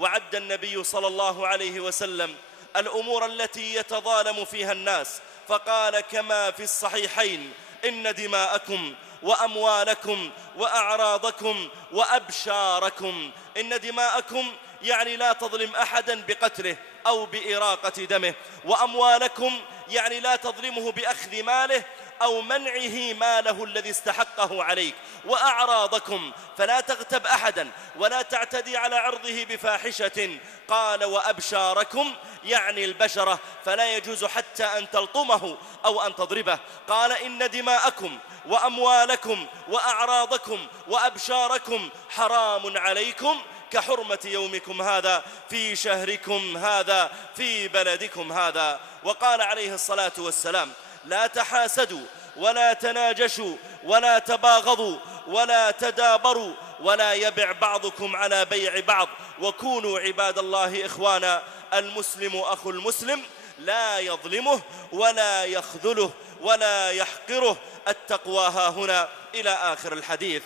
وعد النبي صلى الله عليه وسلم الأمور التي يتظالم فيها الناس، فقال كما في الصحيحين: إن دماءكم وأموالكم وأعراضكم وأبشاركم. إن دماءكم يعني لا تظلم أحدا بقتله أو بإراقة دمه، وأموالكم يعني لا تظلمه بأخذ ماله أو منعه ماله الذي استحقه عليك، وأعراضكم فلا تغتب أحدا ولا تعتدي على عرضه بفاحشة. قال: وأبشاركم يعني البشرة، فلا يجوز حتى أن تلطمه أو أن تضربه. قال: إن دماءكم وأموالكم وأعراضكم وأبشاركم حرام عليكم كحرمة يومكم هذا في شهركم هذا في بلدكم هذا. وقال عليه الصلاة والسلام: لا تحاسدوا ولا تناجشوا ولا تباغضوا ولا تدابروا ولا يبع بعضكم على بيع بعض، وكونوا عباد الله إخوانا. المسلم أخو المسلم لا يظلمه ولا يخذله ولا يحقره. التقوى ها هنا، إلى آخر الحديث.